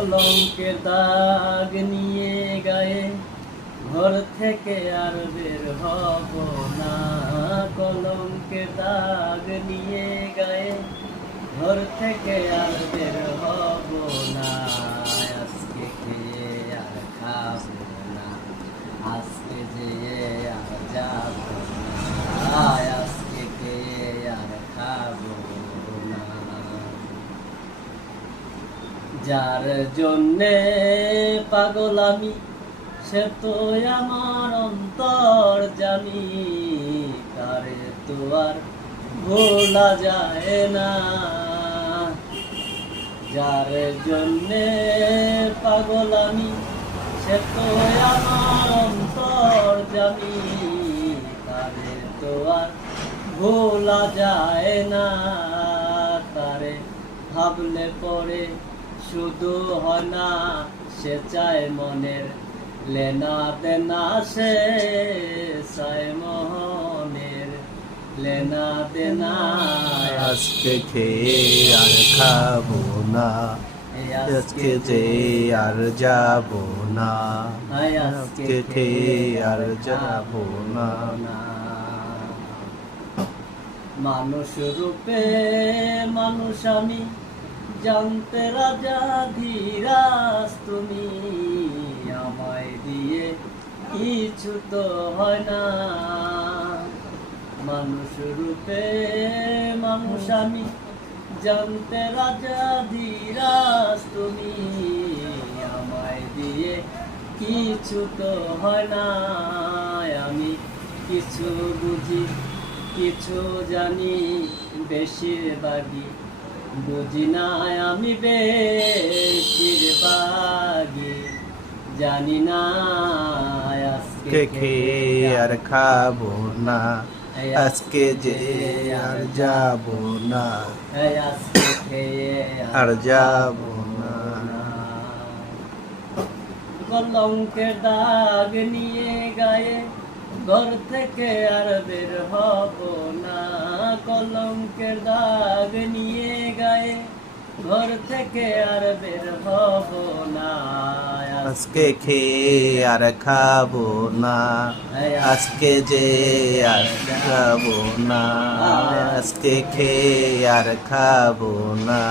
কলঙ্কের দাগ নিয়ে গায়ে ঘর থেকে আর বের হব না। কলঙ্কের দাগ নিয়ে গায়ে ঘর থেকে আর বের হব না। আজকে খেয়ে আর খাবো না, আজকে যেয়ে আর যাব না। আজকে খেয়ে আর খাবো না। যার জন্যে পাগল আমি, সে তো আমার অন্তর্যামী। তারে তো আর ভোলা যায় না। যার জন্যে পাগল আমি, সে তো আমার অন্তর্যামী। তারে তো আর ভোলা যায় না। তারে ভাবলে পরে শুধু হয় না, সে চায় মনের লেনা দেনা। সে চায় মনের লেনা দেনা। আজকে খেয়ে আর খাবো না, আজকে যে আর যাব না। আজকে খেয়ে আর যাব না। মানুষ রূপে মানুষ আমি, জানতে রাজা ধীরাজ তুমি। আমায় দিয়ে কিছু তো হয় না। মানুষ রূপে মানুষ আমি, জানতে রাজা ধীরাজ তুমি। আমায় দিয়ে কিছু তো হয় না। আমি কিছু বুঝি, কিছু জানি, বেশিরভাগই বুঝি না। আমি বেশিরভাগই জানি না। আজকে খেয়ে আর খাবো না, আজকে যে আর যাব না। আজকে খেয়ে আর যাব না। কলঙ্কের দাগ নিয়ে গায়ে ঘর থেকে আর বের হব না। কলঙ্কের দাগ নিয়ে গায়ে ঘর থেকে আর বের হব না। আজকে খেয়ে আর খাবো না, আজকে যে আর যাব না। আজকে খেয়ে আর খাবো না।